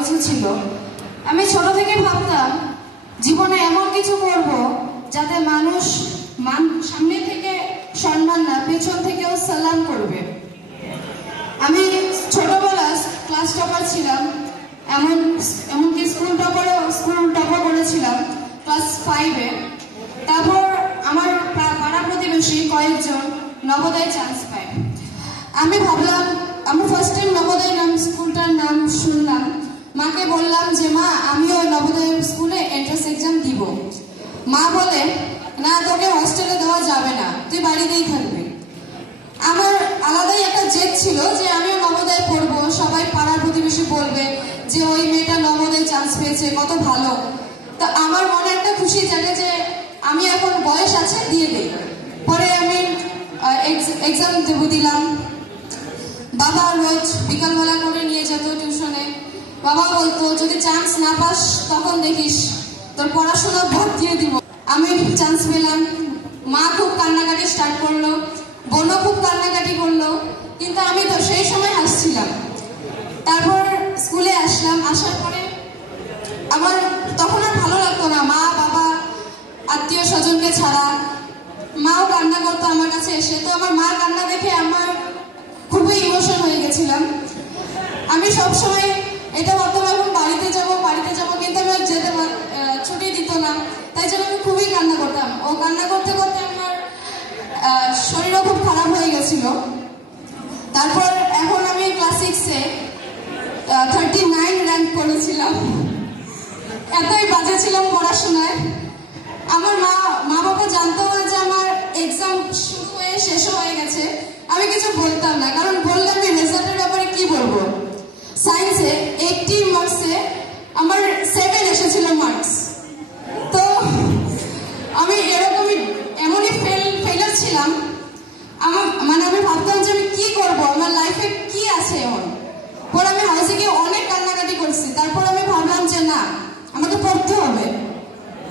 কিছু ছিল। আমি ছোট থেকে ভাবতাম জীবনে এমন কিছু করব যাতে মানুষ সামনে থেকে সম্মান না, পেছন থেকেও সালাম করবে। আমি ছোটবেলা ক্লাস টপার ছিলাম, এমনকি স্কুল টপার করেছিলাম ক্লাস 5-এ। তারপর আমার পাড়া প্রতিবেশী কয়েকজন নবোদয় চান্স পায়। আমি ভাবলাম, আমি ফার্স্ট টাইম নবোদয় স্কুলটার নাম শুনলাম, মাকে বললাম যে মা আমিও নবোদয় স্কুলে এন্ট্রান্স এক্সাম দিব। মা বলে না, তোকে হস্টেলে দেওয়া যাবে না, তুই বাড়িতেই থাকবি। আমার আলাদাই একটা জেদ ছিল যে আমিও নবোদয় পড়বো, সবাই পাড়ার প্রতিবেশী বলবে যে ওই মেয়েটা নবোদয় চান্স পেয়েছে, কত ভালো। তা আমার মনে একটা খুশি জাগে যে আমি এখন বয়স আছে, দিয়ে দিই। পরে আমি এক্সাম দিলাম। বাবা রোজ বিকালবেলা করে নিয়ে যেত টিউশনে। বাবা বলতো যদি চান্স না পাস তখন দেখিস তোর পড়াশোনা বাদ দিয়ে দিব। আমি চান্স পেলাম। মা খুব কান্নাকাটি স্টার্ট করলো, বোনও খুব কান্নাকাটি করলো, কিন্তু আমি তো সেই সময় হাসছিলাম। তারপর স্কুলে আসলাম। আসার পরে আমার তখন আর ভালো লাগতো না, মা বাবা আত্মীয় স্বজনকে ছাড়া। মাও কান্না করতো আমার কাছে এসে। তো আমার মা কান্না দেখে আমার খুবই ইমোশন হয়ে গেছিলাম। আমি সবসময় এটা ভাবতাম এখন বাড়িতে যাব, কিন্তু আমি যেতে ছুটি দিত না। তাই জন্য আমি খুবই কান্না করতাম। ও কান্না করতে করতে আমার শরীরও খুব খারাপ হয়ে গেছিল। তারপর এখন আমি ক্লাস 6-এ 39 র্যাঙ্ক করেছিলাম। এতই বাজে ছিলাম পড়াশোনায়। আমার মা বাবা জানতো না যে আমার এক্সাম শুরু হয়ে শেষও হয়ে গেছে। আমি কিছু বলতাম না, কারণ বললে আমি রেজাল্টের ব্যাপারে কি বলবো। সায়েন্সে 80 মার্কসে আমার 7 এসেছিল মার্কস। তো আমি এমনই ফেলার ছিলাম। আমি ভাবতাম যে আমি কি করবো, আমার লাইফে কি আছে এমন। পরে আমি হাউসে গিয়ে অনেক কান্নাকাটি করছি। তারপর আমি ভাবলাম যে না, আমাকে পড়তে হবে।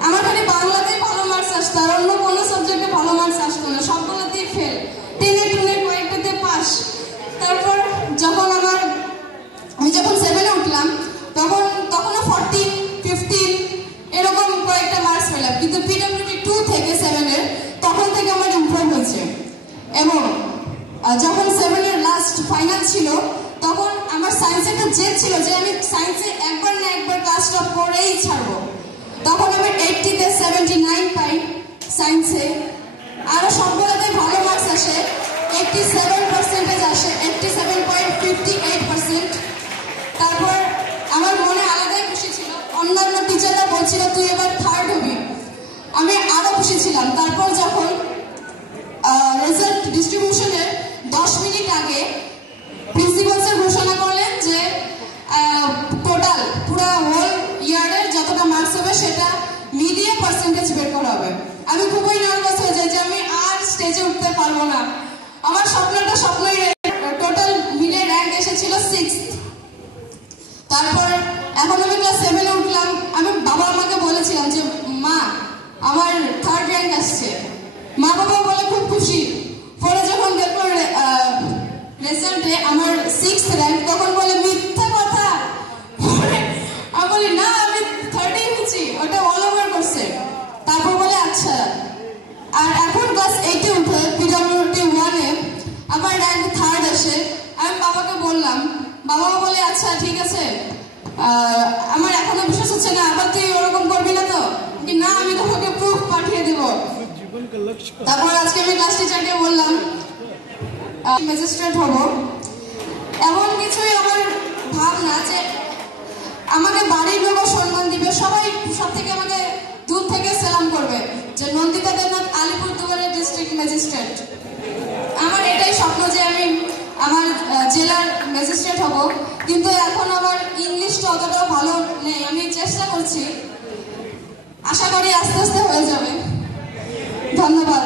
আমার খালি বাংলাতেই ভালো মার্কস আসতো, আর অন্য কোনো সাবজেক্টে ভালো মার্কস আসতো না, সবগুলোতেই ফেল, টেনে কয়েকটাতে পাস। তারপর আমি যখন 7-এ উঠলাম তখনও 14, 15 এরকম কয়েকটা মার্কস পেলাম, কিন্তু PWD 2 থেকে 7-এর তখন থেকে আমার ইমপ্রুভ হয়েছে। এবং যখন 7-এর লাস্ট ফাইনাল ছিল তখন আমার সায়েন্সে একটা জেদ ছিল যে আমি সায়েন্সে একবার না একবার ক্লাস টপ করেই ছাড়বো। তখন আমি 80-তে 79 পাই সায়েন্সে। আরো সবগুলোতে ভালো মার্কস আসে, 87% আসে, 87.58%। তারপর আমার মনে আলাদাই খুশি ছিল। অন্যান্য টিচাররা বলছিল তুই এবার 3rd হবি, আমি আরো খুশি ছিলাম। তারপর যখন রেজাল্ট ডিস্ট্রিবিউশনের 10 মিনিট আগে প্রিন্সিপাল স্যার ঘোষণা করলেন যে টোটাল পুরো হোল ইয়ারের যতটা মার্কস হবে সেটা মিলিয়ে পার্সেন্টেজ বের করা হবে। আমি খুবই নার্ভাস হয়ে যাই যে আমি আর স্টেজে উঠতে পারবো না। আমার স্বপ্নই টোটাল মিলে র্যাঙ্ক এসেছিল 6th। তারপর এখন আমি ক্লাস 7-এ উঠলাম। আমি বাবা আমাকে বলেছিলাম যে মা আমার 3rd র্যাঙ্ক আসছে। মা বাবা বলে খুব খুশি। পরে যখন দেখো রেজাল্টে আমার 6th র্যাঙ্ক, তখন বলে মিথ্যা কথা। আমি বলি না, আমি 3rd-ই হয়েছি, ওটা অল ওভার করছে। তারপর বলে আচ্ছা। আর এখন ক্লাস 8-এ উঠে PWD 1-এ আমার র্যাঙ্ক 3rd আসে। আমি বাবাকে বললাম, বাবা বলে আচ্ছা ঠিক আছে, আমার এখনো বিশ্বাস হচ্ছে না, আবার তুই ওরকম করবি না তো? না, আমি তোমাকে প্রুফ পাঠিয়ে দেব। তারপর আজকে আমি ক্লাস টিচারকে বললাম ম্যাজিস্ট্রেট হব। এমন কিছুই আমার ভাবনা যে আমাকে বাড়ির লোকও সম্মান দিবে, সবাই সব থেকে আমাকে দূর থেকে সালাম করবে যে নন্দিতা দেবনাথ আলিপুরদুয়ারের ডিস্ট্রিক্ট ম্যাজিস্ট্রেট। আমার এটাই স্বপ্ন যে আমি আমার জেলার ম্যাজিস্ট্রেট হব। কিন্তু এখন আমার ইংলিশটা অতটাও ভালো নেই, আমি চেষ্টা করছি, আশা করি আস্তে আস্তে হয়ে যাবে। ধন্যবাদ।